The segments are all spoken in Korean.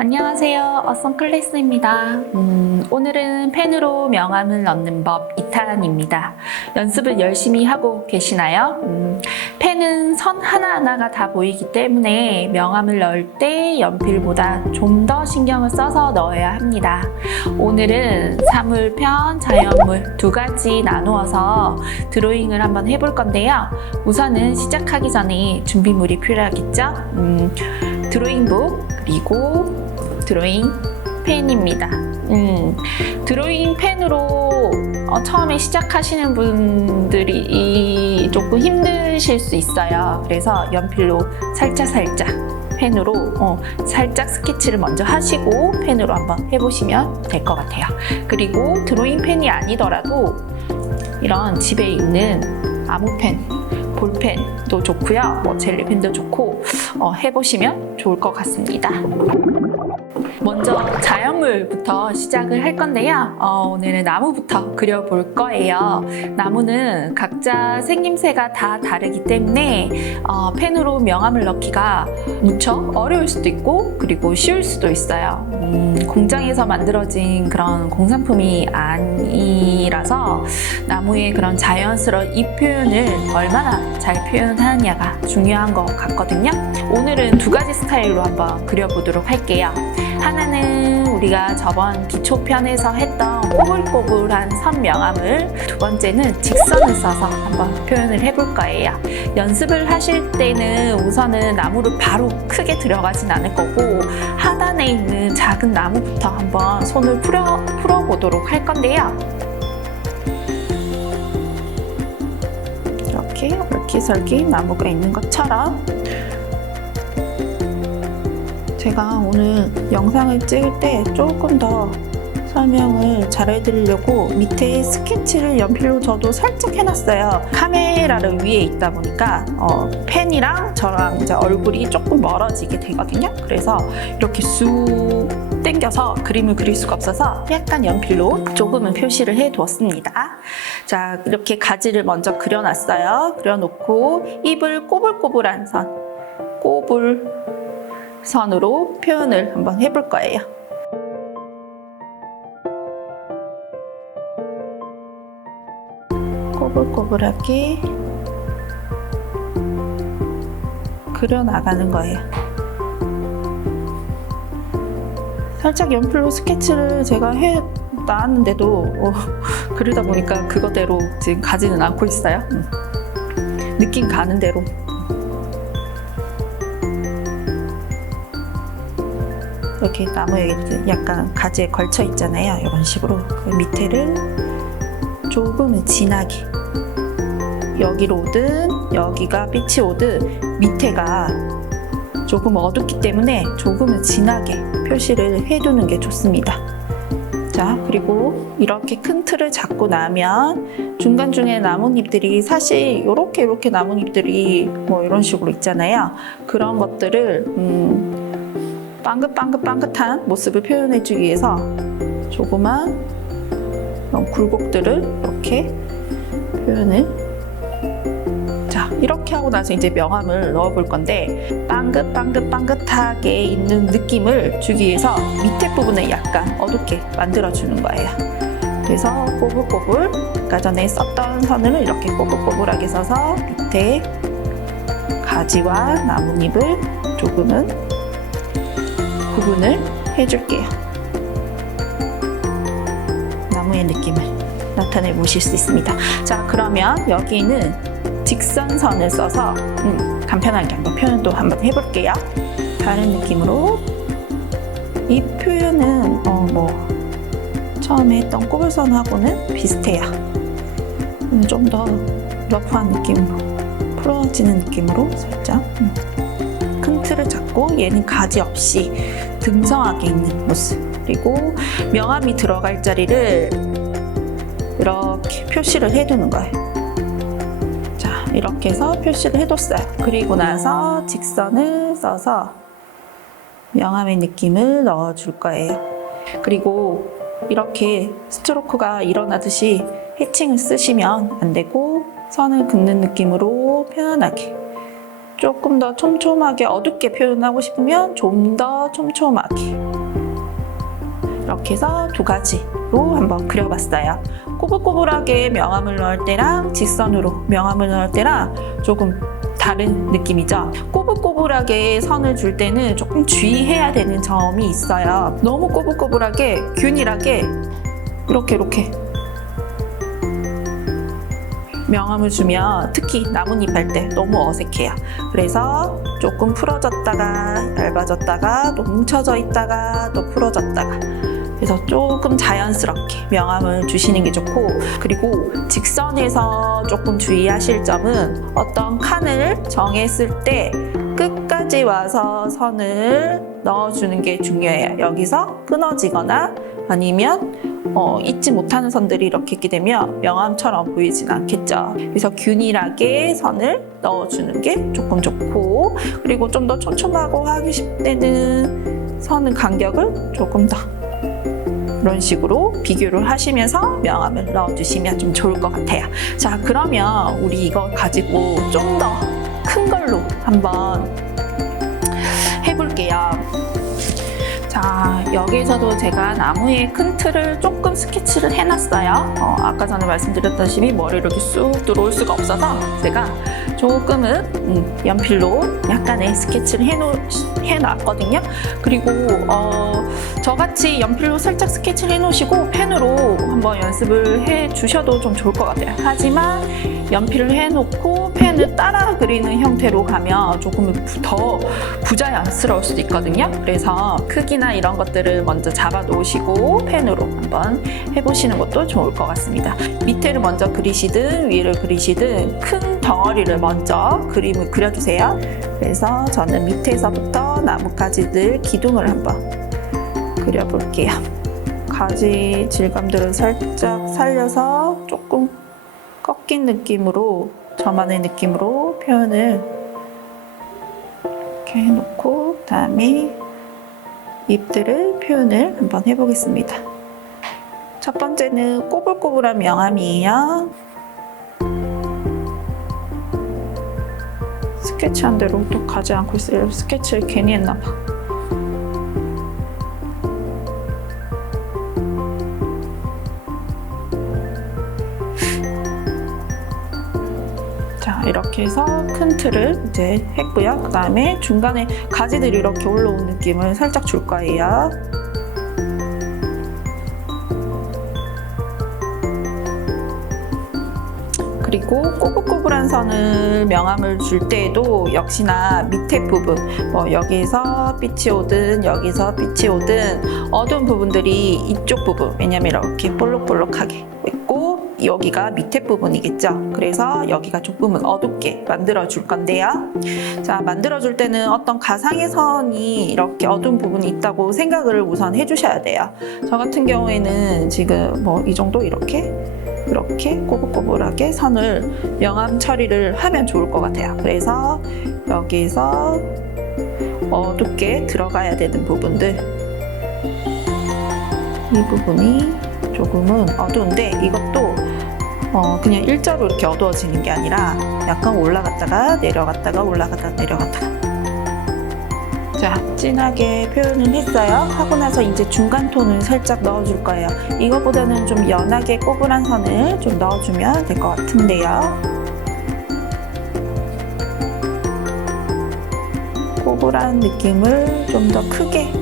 안녕하세요. 어썸클래스입니다. 오늘은 펜으로 명암을 넣는 법 2탄입니다. 연습을 열심히 하고 계시나요? 펜은 선 하나하나가 다 보이기 때문에 명암을 넣을 때 연필보다 좀 더 신경을 써서 넣어야 합니다. 오늘은 사물편, 자연물 두 가지 나누어서 드로잉을 한번 해볼 건데요. 우선은 시작하기 전에 준비물이 필요하겠죠? 드로잉북 그리고 드로잉 펜입니다. 드로잉 펜으로 처음에 시작하시는 분들이 조금 힘드실 수 있어요. 그래서 연필로 살짝 펜으로 살짝 스케치를 먼저 하시고 펜으로 한번 해보시면 될 것 같아요. 그리고 드로잉 펜이 아니더라도 이런 집에 있는 아무 펜, 볼펜도 좋고요. 젤리펜도 좋고 해보시면 좋을 것 같습니다. 먼저 자연물부터 시작을 할 건데요. 오늘은 나무부터 그려볼 거예요. 나무는 각자 생김새가 다 다르기 때문에 펜으로 명암을 넣기가 무척 어려울 수도 있고 그리고 쉬울 수도 있어요. 공장에서 만들어진 그런 공산품이 아니라서 나무의 그런 자연스러운 잎 표현을 얼마나 잘 표현하느냐가 중요한 것 같거든요. 오늘은 두 가지 스타일로 한번 그려보도록 할게요. 하나는 우리가 저번 기초편에서 했던 꼬불꼬불한 선 명암을, 두 번째는 직선을 써서 한번 표현을 해볼 거예요. 연습을 하실 때는 우선은 나무를 바로 크게 들어가진 않을 거고 하단에 있는 작은 나무부터 한번 손을 풀어보도록 할 건데요. 이렇게 얼기설기 나무가 있는 것처럼 제가 오늘 영상을 찍을 때 조금 더 설명을 잘 해드리려고 밑에 스케치를 연필로 저도 살짝 해놨어요. 카메라를 위에 있다 보니까 펜이랑 저랑 이제 얼굴이 조금 멀어지게 되거든요. 그래서 이렇게 쑥 당겨서 그림을 그릴 수가 없어서 약간 연필로 조금은 표시를 해두었습니다. 자, 이렇게 가지를 먼저 그려놨어요. 그려놓고 잎을 꼬불꼬불한 선으로 표현을 한번 해볼 거예요. 꼬불꼬불하게 그려나가는 거예요. 살짝 연필로 스케치를 제가 해 놨는데도 그러다 보니까 그거대로 지금 가지는 않고 있어요. 느낌 가는 대로. 이렇게 나무에 약간 가지에 걸쳐 있잖아요. 이런 식으로 그 밑에를 조금은 진하게, 여기로 오든 여기가 빛이 오든 밑에가 조금 어둡기 때문에 조금은 진하게 표시를 해두는 게 좋습니다. 자, 그리고 이렇게 큰 틀을 잡고 나면 중간중에 나뭇잎들이 사실 이렇게 나뭇잎들이 이런 식으로 있잖아요. 그런 것들을 빵긋빵긋한 모습을 표현해주기 위해서 조그만 이런 굴곡들을 이렇게 표현을. 자, 이렇게 하고 나서 이제 명암을 넣어볼 건데 빵긋하게 있는 느낌을 주기 위해서 밑에 부분을 약간 어둡게 만들어주는 거예요. 그래서 꼬불꼬불, 아까 전에 썼던 선을 이렇게 꼬불꼬불하게 써서 밑에 가지와 나뭇잎을 조금은 구분을 해줄게요. 나무의 느낌을 나타내 보실 수 있습니다. 자, 그러면 여기는 직선선을 써서 간편하게 한번 표현도 한번 해볼게요. 다른 느낌으로 이 표현은 처음에 했던 꼬불선하고는 비슷해요. 좀 더 러프한 느낌으로, 풀어지는 느낌으로 살짝 큰 틀을 잡고 얘는 가지 없이 듬성하게 있는 모습. 그리고 명암이 들어갈 자리를 이렇게 표시를 해두는 거예요. 자, 이렇게 해서 표시를 해뒀어요. 그리고 나서 직선을 써서 명암의 느낌을 넣어줄 거예요. 그리고 이렇게 스트로크가 일어나듯이 해칭을 쓰시면 안 되고 선을 긋는 느낌으로 편안하게 조금 더 촘촘하게 어둡게 표현하고 싶으면 좀 더 촘촘하게 이렇게 해서 두 가지로 한번 그려봤어요. 꼬불꼬불하게 명암을 넣을 때랑 직선으로 명암을 넣을 때랑 조금 다른 느낌이죠. 꼬불꼬불하게 선을 줄 때는 조금 주의해야 되는 점이 있어요. 너무 꼬불꼬불하게 균일하게 이렇게 명암을 주면 특히 나뭇잎 할 때 너무 어색해요. 그래서 조금 풀어졌다가 얇아졌다가 또 뭉쳐져 있다가 또 풀어졌다가, 그래서 조금 자연스럽게 명암을 주시는 게 좋고, 그리고 직선에서 조금 주의하실 점은 어떤 칸을 정했을 때 끝까지 와서 선을 넣어주는 게 중요해요. 여기서 끊어지거나 아니면 잊지 못하는 선들이 이렇게 있게 되면 명암처럼 보이진 않겠죠. 그래서 균일하게 선을 넣어주는 게 조금 좋고, 그리고 좀 더 촘촘하고 하기 싶을 때는 선의 간격을 조금 더 이런 식으로 비교를 하시면서 명암을 넣어주시면 좀 좋을 것 같아요. 자, 그러면 우리 이거 가지고 좀 더 큰 걸로 한번 해볼게요. 자, 여기서도 제가 나무의 큰 틀을 조금 스케치를 해놨어요. 아까 전에 말씀드렸다시피 머리를 이렇게 쑥 들어올 수가 없어서 제가 조금은 연필로 약간의 스케치를 해놨거든요. 그리고 저같이 연필로 살짝 스케치를 해놓으시고 펜으로 한번 연습을 해주셔도 좀 좋을 것 같아요. 하지만 연필을 해놓고 펜을 따라 그리는 형태로 가면 조금 더 부자연스러울 수도 있거든요. 그래서 크기나 이런 것들을 먼저 잡아 놓으시고 펜으로 한번 해보시는 것도 좋을 것 같습니다. 밑에를 먼저 그리시든 위를 그리시든 큰 덩어리를 먼저 그림을 그려주세요. 그래서 저는 밑에서부터 나뭇가지들 기둥을 한번 그려볼게요. 가지 질감들을 살짝 살려서 조금 꺾인 느낌으로, 저만의 느낌으로 표현을 이렇게 해놓고 그다음에 잎들을 표현을 한번 해보겠습니다. 첫 번째는 꼬불꼬불한 명암이에요. 스케치한 대로 또 가지 않고 있어요. 스케치를 괜히 했나 봐. 자, 이렇게 해서 큰 틀을 이제 했고요. 그 다음에 중간에 가지들이 이렇게 올라온 느낌을 살짝 줄 거예요. 그리고 꼬불꼬불한 선을 명암을 줄 때에도 역시나 밑에 부분, 여기서 빛이 오든 여기서 빛이 오든 어두운 부분들이 이쪽 부분, 왜냐면 이렇게 볼록볼록하게 있고 여기가 밑에 부분이겠죠. 그래서 여기가 조금은 어둡게 만들어 줄 건데요. 자, 만들어 줄 때는 어떤 가상의 선이 이렇게 어두운 부분이 있다고 생각을 우선 해주셔야 돼요. 저 같은 경우에는 지금 이 정도 이렇게 꼬불꼬불하게 선을 명암 처리를 하면 좋을 것 같아요. 그래서 여기서 어둡게 들어가야 되는 부분들, 이 부분이 조금은 어두운데 이것도 그냥 일자로 이렇게 어두워지는 게 아니라 약간 올라갔다가 내려갔다가 올라갔다가 내려갔다가. 자, 진하게 표현을 했어요. 하고 나서 이제 중간 톤을 살짝 넣어줄 거예요. 이거보다는 좀 연하게 꼬불한 선을 좀 넣어주면 될 것 같은데요. 꼬불한 느낌을 좀 더 크게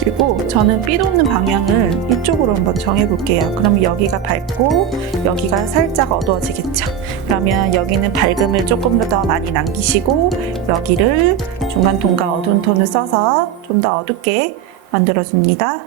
그리고 저는 삐 돋는 방향을 이쪽으로 한번 정해볼게요. 그러면 여기가 밝고 여기가 살짝 어두워지겠죠. 그러면 여기는 밝음을 조금 더 많이 남기시고 여기를 중간 톤과 어두운 톤을 써서 좀 더 어둡게 만들어줍니다.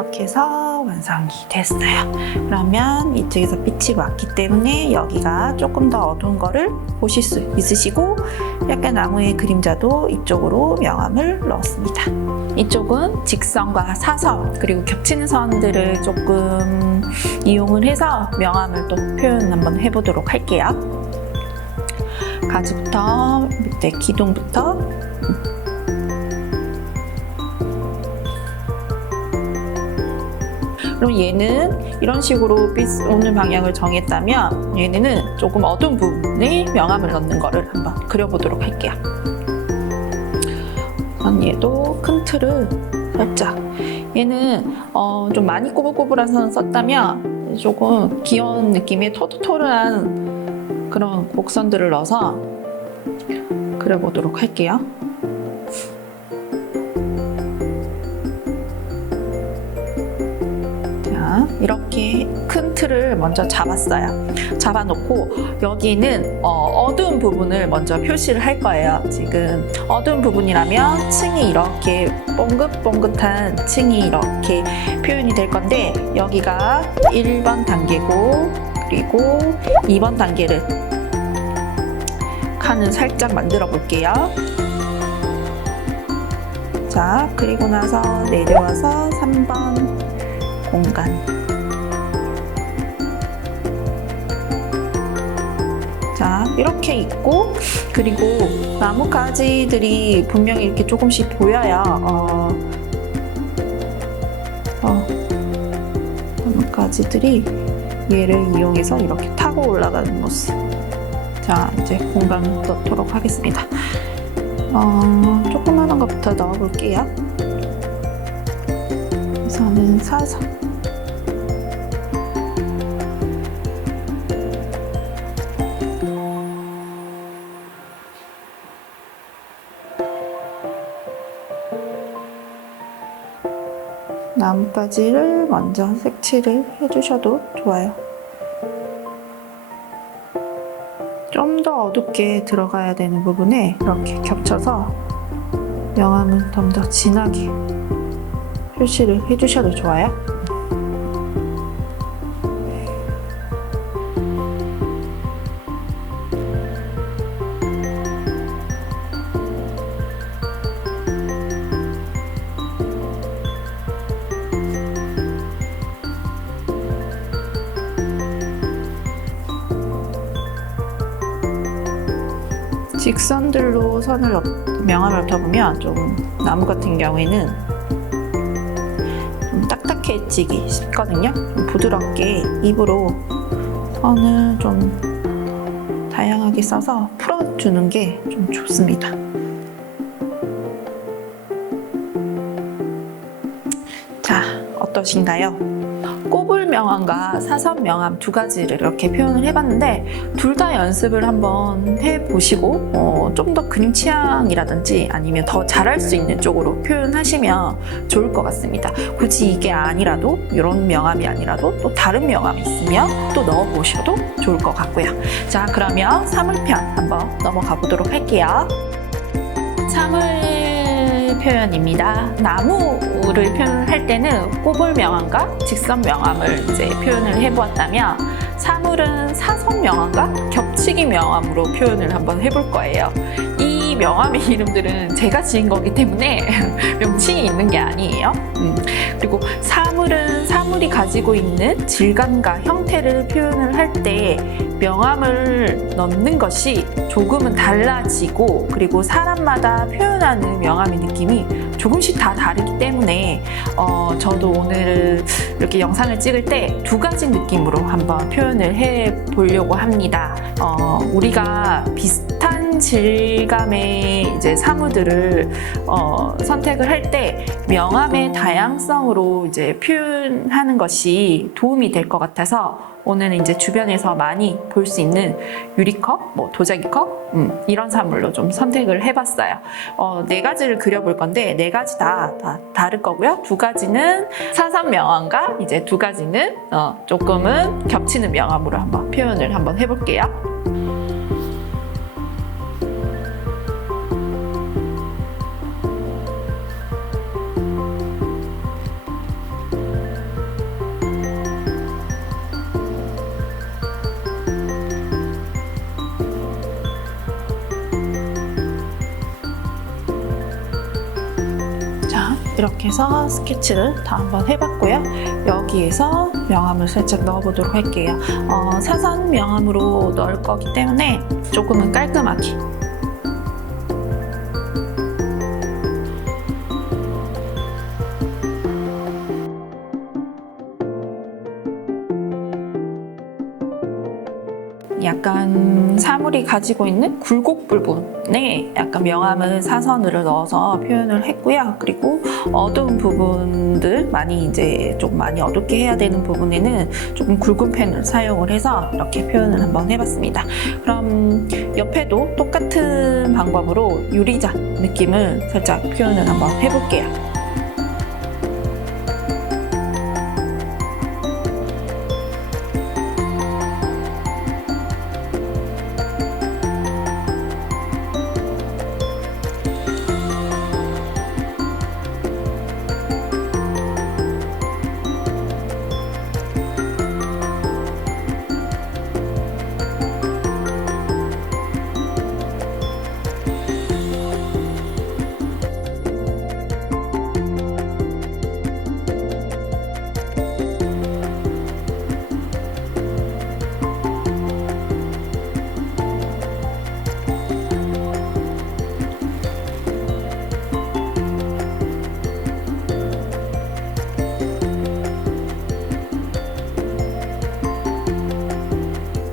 이렇게 해서 완성이 됐어요. 그러면 이쪽에서 빛이 왔기 때문에 여기가 조금 더 어두운 거를 보실 수 있으시고 약간 나무의 그림자도 이쪽으로 명암을 넣었습니다. 이쪽은 직선과 사선 그리고 겹치는 선들을 조금 이용을 해서 명암을 또 표현 한번 해보도록 할게요. 가지부터 밑에 기둥부터 그럼 얘는 이런 식으로 빛 오는 방향을 정했다면 얘네는 조금 어두운 부분에 명암을 넣는 거를 한번 그려보도록 할게요. 얘도 큰 틀을 살짝 얘는 좀 많이 꼬불꼬불한 선 썼다면 조금 귀여운 느낌의 토토토르한 그런 곡선들을 넣어서 그려보도록 할게요. 이렇게 큰 틀을 먼저 잡았어요. 잡아놓고 여기는 어두운 부분을 먼저 표시를 할 거예요. 지금 어두운 부분이라면 층이 이렇게 뽕긋뽕긋한 층이 이렇게 표현이 될 건데 여기가 1번 단계고 그리고 2번 단계를 칸을 살짝 만들어 볼게요. 자, 그리고 나서 내려와서 3번 공간 자 이렇게 있고 그리고 나뭇가지들이 분명히 이렇게 조금씩 보여요. 나뭇가지들이 얘를 이용해서 이렇게 타고 올라가는 모습. 자 이제 공간 넣도록 하겠습니다. 조그마한 것부터 넣어볼게요. 우선은 사선 나뭇가지를 먼저 색칠을 해주셔도 좋아요. 좀 더 어둡게 들어가야 되는 부분에 이렇게 겹쳐서 명암을 좀 더 진하게 표시를 해주셔도 좋아요. 직선들로 명암을 넣어보면 좀 나무 같은 경우에는 좀 딱딱해지기 쉽거든요. 좀 부드럽게 입으로 선을 좀 다양하게 써서 풀어주는 게 좀 좋습니다. 자, 어떠신가요? 꼬불 명암과 사선 명암 두 가지를 이렇게 표현을 해봤는데 둘 다 연습을 한번 해보시고 좀 더 그림 취향이라든지 아니면 더 잘할 수 있는 쪽으로 표현하시면 좋을 것 같습니다. 굳이 이게 아니라도 이런 명암이 아니라도 또 다른 명암이 있으면 또 넣어보셔도 좋을 것 같고요. 자 그러면 사물편 한번 넘어가 보도록 할게요. 사물 표현입니다. 나무를 표현할 때는 꼬불 명암과 직선 명암을 이제 표현을 해보았다면 사물은 사선 명암과 겹치기 명암으로 표현을 한번 해볼 거예요. 이 명암의 이름들은 제가 지은 거기 때문에 명칭이 있는 게 아니에요. 그리고 사물은 사물이 가지고 있는 질감과 형태를 표현을 할 때 명암을 넣는 것이 조금은 달라지고 그리고 사람마다 표현하는 명암의 느낌이 조금씩 다 다르기 때문에 저도 오늘 이렇게 영상을 찍을 때 두 가지 느낌으로 한번 표현을 해 보려고 합니다. 우리가 비슷한 질감의 이제 사물들을 선택을 할 때 명암의 다양성으로 이제 표현하는 것이 도움이 될 것 같아서 오늘은 이제 주변에서 많이 볼 수 있는 유리컵, 도자기컵 이런 사물로 좀 선택을 해봤어요. 네 가지를 그려볼 건데 네 가지 다 다를 거고요. 두 가지는 사선 명암과 이제 두 가지는 조금은 겹치는 명암으로 한번 표현을 한번 해볼게요. 이렇게 해서 스케치를 다 한번 해봤고요. 여기에서 명암을 살짝 넣어보도록 할게요. 사선 명암으로 넣을 거기 때문에 조금은 깔끔하게. 약간 사물이 가지고 있는 굴곡 부분에 약간 명암을 사선으로 넣어서 표현을 했고요. 그리고 어두운 부분들, 좀 많이 어둡게 해야 되는 부분에는 조금 굵은 펜을 사용을 해서 이렇게 표현을 한번 해봤습니다. 그럼 옆에도 똑같은 방법으로 유리잔 느낌을 살짝 표현을 한번 해볼게요.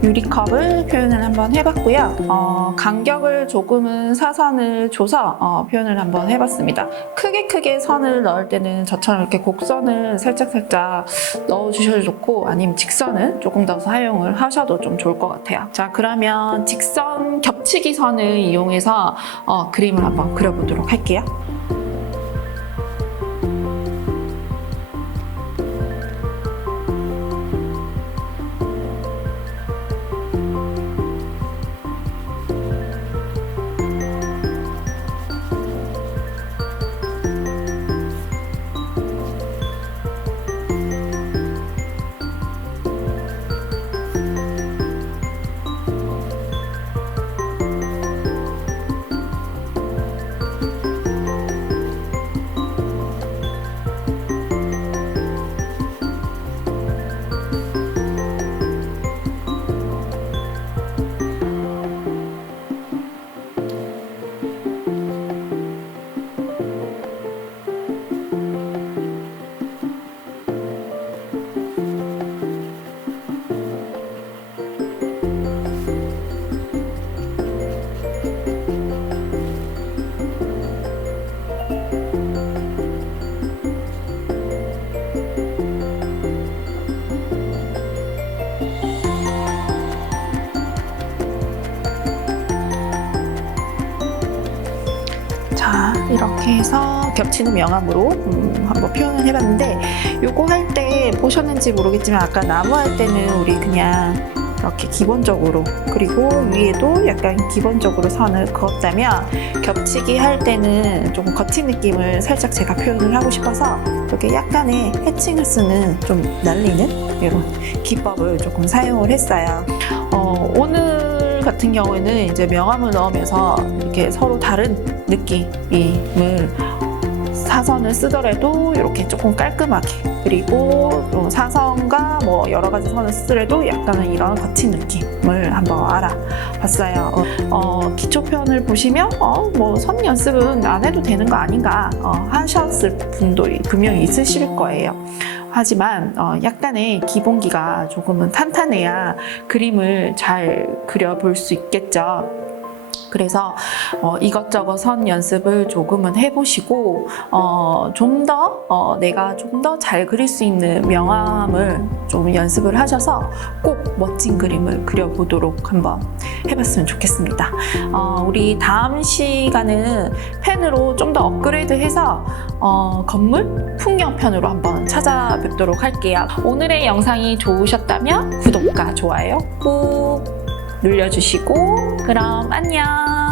유리컵을 표현을 한번 해봤고요. 간격을 조금은 사선을 줘서 표현을 한번 해봤습니다. 크게 선을 넣을 때는 저처럼 이렇게 곡선을 살짝 넣어주셔도 좋고, 아니면 직선을 조금 더 사용을 하셔도 좀 좋을 것 같아요. 자, 그러면 직선 겹치기 선을 이용해서 그림을 한번 그려보도록 할게요. 자, 이렇게 해서 겹치는 명암으로 한번 표현을 해봤는데, 요거 할 때 보셨는지 모르겠지만 아까 나무 할 때는 우리 그냥 이렇게 기본적으로, 그리고 위에도 약간 기본적으로 선을 그었다면, 겹치기 할 때는 조금 거친 느낌을 살짝 제가 표현을 하고 싶어서 이렇게 약간의 해칭을 쓰는, 좀 날리는 이런 기법을 조금 사용을 했어요. 오늘 같은 경우에는 이제 명암을 넣으면서 이렇게 서로 다른 느낌을, 사선을 쓰더라도 이렇게 조금 깔끔하게, 그리고 또 사선과 뭐 여러 가지 선을 쓰더라도 약간은 이런 거친 느낌을 한번 알아봤어요. 기초 표현을 보시면 뭐 선 연습은 안 해도 되는 거 아닌가 하셨을 분들이 분명히 있으실 거예요. 하지만 약간의 기본기가 조금은 탄탄해야 그림을 잘 그려볼 수 있겠죠. 그래서 이것저것 선 연습을 조금은 해보시고 좀 더 내가 좀 더 잘 그릴 수 있는 명암을 좀 연습을 하셔서 꼭 멋진 그림을 그려보도록 한번 해봤으면 좋겠습니다. 우리 다음 시간은 펜으로 좀 더 업그레이드해서 건물 풍경편으로 한번 찾아뵙도록 할게요. 오늘의 영상이 좋으셨다면 구독과 좋아요 꾹 눌러주시고, 그럼 안녕.